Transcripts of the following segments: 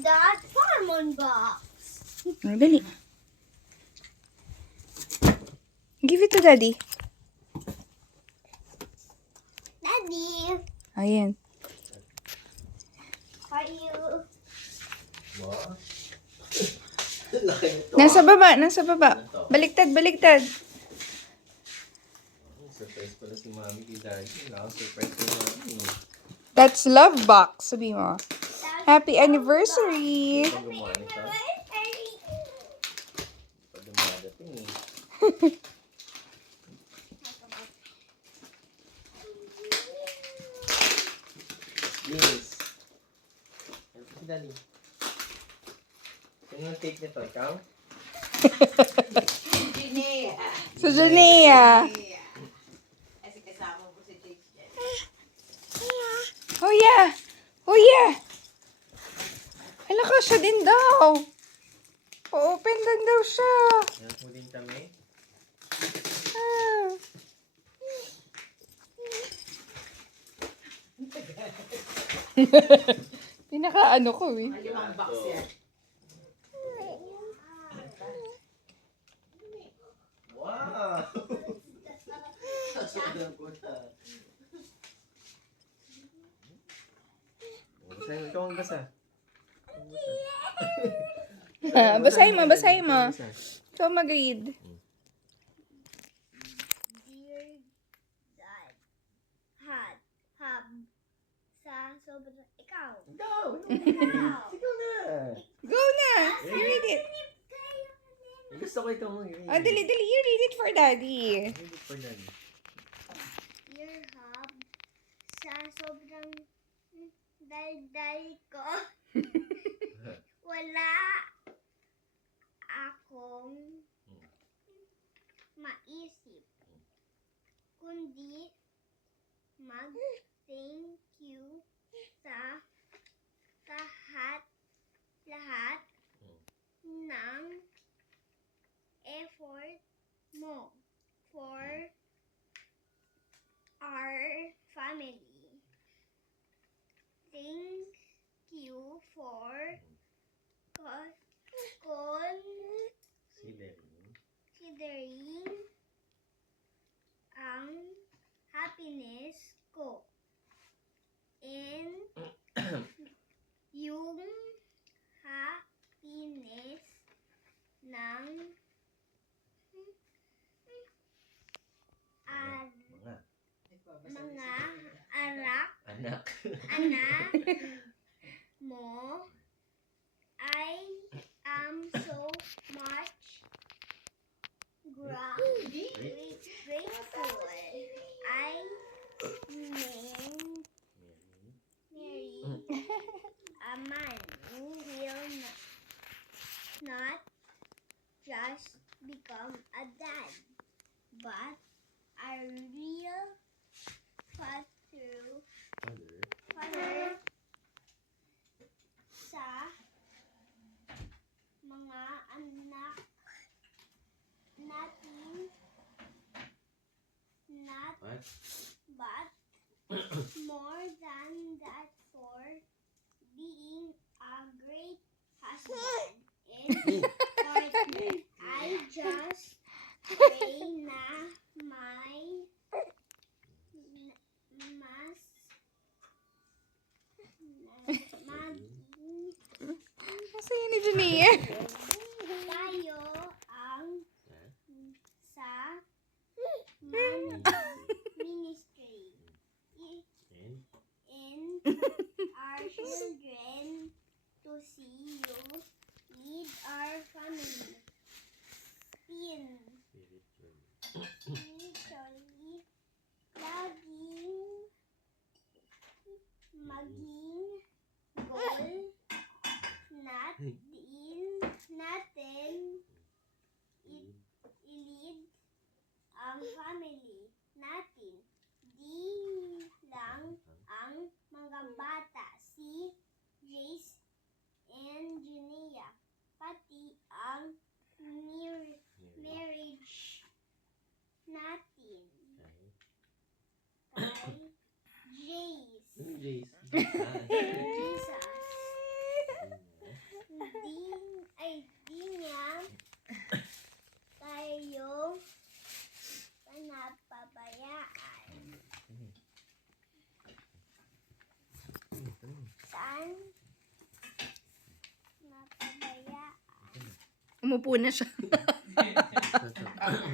that Farmon box? Oh, dali. Give it to Daddy. Daddy, Ayan. are you? Wow. Laki nito. Nasa baba, nasa baba. Baliktad, baliktad. Surprise pala si Mami kay Daddy. Wala akong surprise kay Mami. That's love box, sabi mo. Happy anniversary. Pag gumawa nito, pag dumadating eh. Yes. Help si Daddy. Sino yung take nito? Ikaw? Jinea. Sa Janea. Kasi kasama ko si Jake dyan. Oh yeah. Oh yeah. Hala ka, siya din daw. O-open lang daw siya. Help mo din kami. Ah. Pinaka ano ko eh. Malimang box yan. Wow! Alam ko na. Basahin mo. Ikaw ang basa. Basahin mo, basahin mo. Basa. Ikaw mag-read. Dear Dad, Hab, sa sobrang, ikaw. Go! Ikaw. Ikaw na! Go na! You read it. Gusto ko ito mo. Oh, dali, dali. You read it for Daddy. Read it for Daddy. Dear Hab, sa sobrang daldal ko, wala akong maisip, kundi mag-thank you sa lahat ng effort mo for our family. Thank you for considering ang happiness ko and yung happiness ng mga Anak. anak mo. I am so much grateful. I marry a man who will not just become a dad, but a real father sa mga anak natin, not What? but more than that, for being a great husband and partner. I just pray na maging Masaya ni Janea. tayo ang sa ministry and our children to see you lead our family spiritually, laging maging goal natin i-lead ang family natin. Di lang ang mga bata, si Jace and Janea, pati ang marriage natin. Kay Jace. Jace. Jesus. Saan napabaya? Umupo na siya.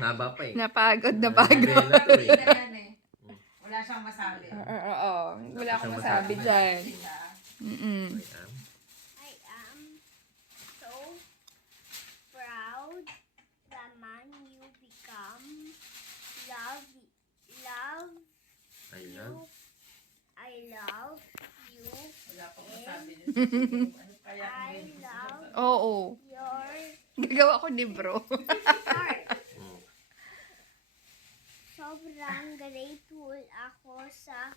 Haba pa eh. Napagod na Bela pagod. to eh. Hindi na yan eh. Wala siyang masabi. Oo. Wala akong Siyang masabi masabi. dyan. Diba? Mm-mm. Ayan. I am so proud the man you become. Love I you. love. I love you. Wala pang masabi niya. Ano kaya I love Oo. your Gagawa ko libro. heart. Mm. Sobrang grateful ako sa